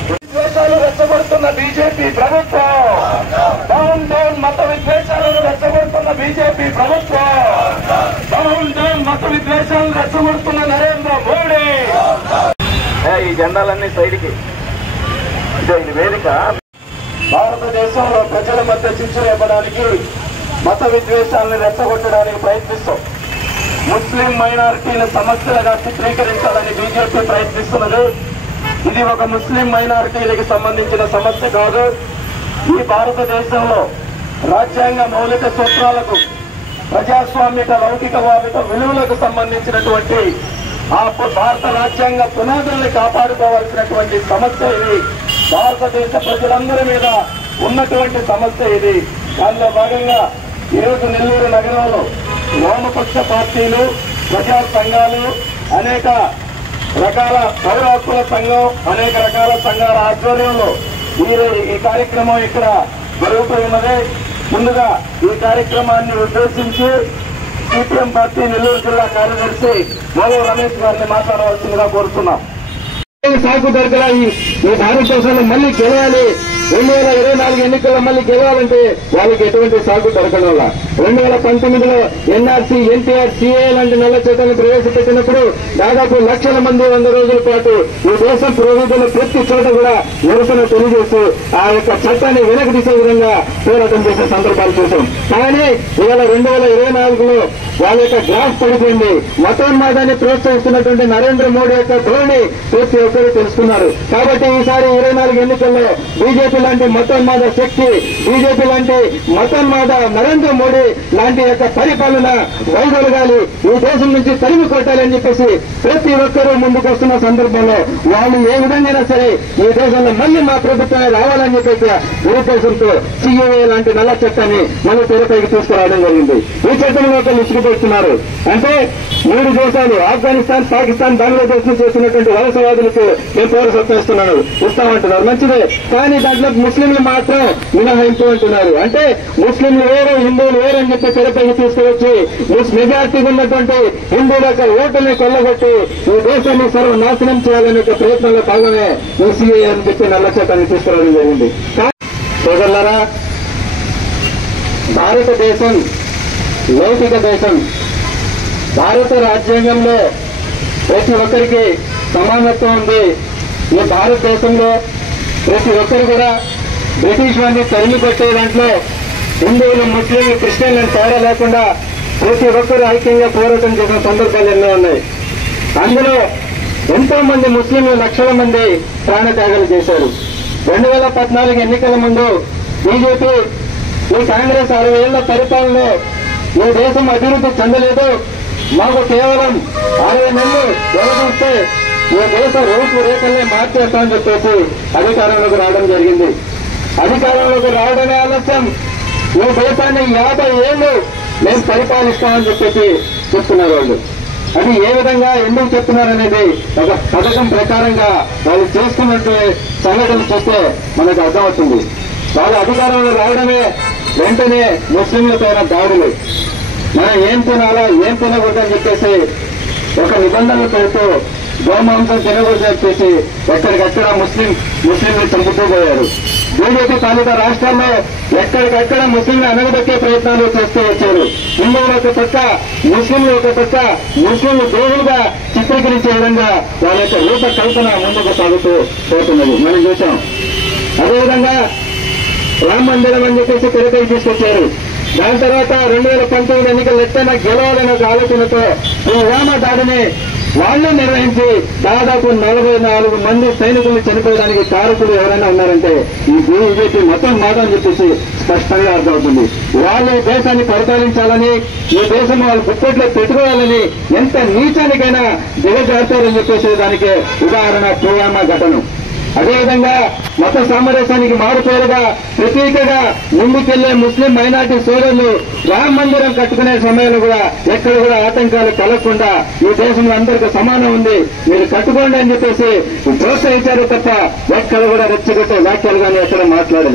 విద్వేషాలు రెచ్చగొడుతున్న బీజేపీ ప్రభుత్వం, down down మత విద్వేషాలను రెచ్చగొడుతున్న బీజేపీ ప్రభుత్వం, డౌన్ డౌన్ మత విద్వేషాలను రెచ్చగొడుతున్న నరేంద్ర మోడీ. ఈ జెండాలన్నీ సైడ్కి. ఇది వేదిక. భారతదేశంలో ప్రజల మధ్య చిచ్చు రేపడానికి, మత విద్వేషాలను రెచ్చగొట్టడానికి ప్రయత్నిస్తాం. ముస్లిం మైనారిటీల సమస్యలుగా చిత్రీకరించాలని బీజేపీ ప్రయత్నిస్తున్నది. ఇది ఒక ముస్లిం మైనారిటీలకు సంబంధించిన సమస్య కాదు. ఈ భారతదేశంలో రాజ్యాంగ మౌలిక సూత్రాలకు, ప్రజాస్వామిక లౌకికవాదిక విలువలకు సంబంధించినటువంటి ఆ భారత రాజ్యాంగ పునాదుల్ని కాపాడుకోవాల్సినటువంటి సమస్య ఇది. భారతదేశ ప్రజలందరి మీద ఉన్నటువంటి సమస్య ఇది. దానిలో భాగంగా ఈరోజు నెల్లూరు నగరంలో వామపక్ష పార్టీలు, ప్రజా సంఘాలు, అనేక రకాల పౌర హక్కుల సంఘం, అనేక రకాల సంఘాల ఆధ్వర్యంలో ఈ కార్యక్రమం ఇక్కడ జరుగుతూ ఉన్నది. ముందుగా ఈ కార్యక్రమాన్ని ఉద్దేశించి సిపిఎం పార్టీ నెల్లూరు జిల్లా కార్యదర్శి మోలవ రమేష్ గారిని మాట్లాడవలసిందిగా కోరుతున్నాం. సాకు దొరకలా ఈ భారతదేశంలో మళ్లీ గెలవాలి. 2024 ఎన్నికల్లో మళ్లీ గెలవాలంటే వాళ్ళకి ఎటువంటి సాగు దొరకడం వల్ల 2019లో ఎన్ఆర్సీ, ఎన్టీఆర్, సిఏ లాంటి నల్ల చట్టాలను ప్రవేశపెట్టినప్పుడు దాదాపు లక్షల మంది 100 రోజుల పాటు ఈ దేశం పురోగతిలో ప్రతి చోట కూడా నిరసన తెలియజేస్తూ ఆ యొక్క చట్టాన్ని వెనక్కి తీసే విధంగా పోరాటం చేసే సందర్భాలు చూసాం. కానీ ఇవాళ 2024లో వాళ్ళ యొక్క గ్రాఫ్ పడిపోయింది. మతోన్మాదాన్ని ప్రోత్సహిస్తున్నటువంటి నరేంద్ర మోడీ యొక్క ధోరణి ప్రతి ఒక్కరూ తెలుసుకున్నారు. కాబట్టి ఈసారి 24 ఎన్నికల్లో బీజేపీ లాంటి మతోన్మాద శక్తి, బీజేపీ లాంటి మతోన్మాద నరేంద్ర మోడీ లాంటి యొక్క పరిపాలన వైదొలగాలి, ఈ దేశం నుంచి తరిమి కొట్టాలని చెప్పేసి ప్రతి ఒక్కరూ ముందుకు వస్తున్న సందర్భంలో వాళ్ళు ఏ విధంగా సరే ఈ దేశంలో మళ్లీ మా ప్రభుత్వమే రావాలని చెప్పేసి ఉద్దేశంతో సిఏఏ లాంటి నల్ల చట్టాన్ని మళ్ళీ తెరపైకి తీసుకురావడం జరిగింది. ఈ చట్టంలో లిస్టు పెడుతున్నారు. అంటే 3 దేశాలు ఆఫ్ఘనిస్తాన్, పాకిస్తాన్, బంగ్లాదేశ్ నుంచి చేసినటువంటి వలసవాదులకు మేము పౌరసత్వం ఇస్తామంటున్నారు. మంచిదే. కానీ దాంట్లో ముస్లింలు మాత్రం మినహాయింపు అంటున్నారు. అంటే ముస్లింలు వేరు, హిందువులు వేరు అని చెప్పి తెరపైకి తీసుకువచ్చి మెజార్టీ ఉన్నటువంటి హిందువుల యొక్క ఓటుని కొల్లగొట్టి ఈ దేశాన్ని సర్వనాశనం చేయాలనే ప్రయత్నంలో భాగమే ఈ సిఏఏ అని చెప్పి నల్ల చట్టాన్ని తీసుకురావడం జరిగింది. సోదరులారా, భారతదేశం లౌకిక దేశం. భారత రాజ్యాంగంలో ప్రతి ఒక్కరికి సమానత్వం ఉంది. ఈ భారతదేశంలో ప్రతి ఒక్కరు కూడా బ్రిటిష్ వారిని తరిమి కొట్టే దాంట్లో హిందువులు, ముస్లింలు, క్రిస్టియన్లను తేడా లేకుండా ప్రతి ఒక్కరు ఐక్యంగా పోరాటం చేసిన సందర్భాలు ఎన్నో ఉన్నాయి. అందులో ఎంతో మంది ముస్లింలు లక్షల మంది ప్రాణత్యాగాలు చేశారు. 2014 ఎన్నికల ముందు బీజేపీ ఈ కాంగ్రెస్ 60 ఏళ్ల పరిపాలనలో ఈ దేశం అభివృద్ధి చెందలేదు, మాకు కేవలం 60 నెలలు వ్యవహరిస్తే ఈ దేశ రూపురేఖల్ని మార్చేస్తామని చెప్పేసి అధికారంలోకి రావడం జరిగింది. అధికారంలోకి రావడమే ఆలస్యం, ఈ దేశాన్ని 50 ఏళ్లు మేము పరిపాలిస్తామని చెప్పేసి చెప్తున్నారు వాళ్ళు. అది ఏ విధంగా ఎందుకు చెప్తున్నారనేది ఒక పథకం ప్రకారంగా వాళ్ళు చేస్తున్నట్టు సంఘటనలు చూస్తే మనకు అర్థమవుతుంది. వాళ్ళు అధికారంలో రావడమే వెంటనే ముస్లింల పైన దాడులు, మనం ఏం తినాలా ఏం తినకూడదని చెప్పేసి ఒక నిబంధనలు పెడుతూ గోమాంసం తినకూడదని చెప్పేసి ఎక్కడికక్కడ ముస్లింలు చంపుతూ పోయారు. బీజేపీ పాలిత రాష్ట్రాల్లో ఎక్కడికక్కడ ముస్లింలు అనగదొక్కే ప్రయత్నాలు చేస్తూ వచ్చారు. హిందువులు ఒక పక్క, ముస్లింలు ఒక పక్క, ముస్లింలు దేవులుగా చిత్రీకరించే విధంగా వాళ్ళ యొక్క రూపకల్పన ముందుకు సాగుతూ పోతున్నది మనం చూసాం. అదేవిధంగా రామ మందిరం అని చెప్పేసి తెరపైకి తీసుకొచ్చారు. దాని తర్వాత 2019 ఎన్నికలు ఎట్టైనా గెలవాలనే ఒక ఆలోచనతో ఈ రామ దాడిని వాళ్లే నిర్వహించి దాదాపు 44 మంది సైనికులు చనిపోవడానికి కారకులు ఎవరైనా ఉన్నారంటే ఈ బీజేపీ మొత్తం మాదని చెప్పేసి స్పష్టంగా అర్థమవుతుంది. వాళ్ళు ఈ దేశాన్ని పరిపాలించాలని, ఈ దేశం వాళ్ళు గుప్పెట్లో పెట్టుకోవాలని ఎంత నీచానికైనా దిగజారుతారని చెప్పేసి దానికి ఉదాహరణ పుల్వామా ఘటన. అదేవిధంగా మత సామరస్యానికి మారుపేరుగా ప్రతీకగా ముందుకెళ్లే ముస్లిం మైనార్టీ సోదరులు రామ మందిరం కట్టుకునే సమయంలో కూడా ఎక్కడ కూడా ఆటంకాలు కలగకుండా ఈ దేశంలో అందరికీ సమానం ఉంది, మీరు కట్టుకోండి అని చెప్పేసి ప్రోత్సహించారు తప్ప ఎక్కడ కూడా రెచ్చగొట్టే వ్యాఖ్యలు కానీ ఎక్కడ మాట్లాడలేదు.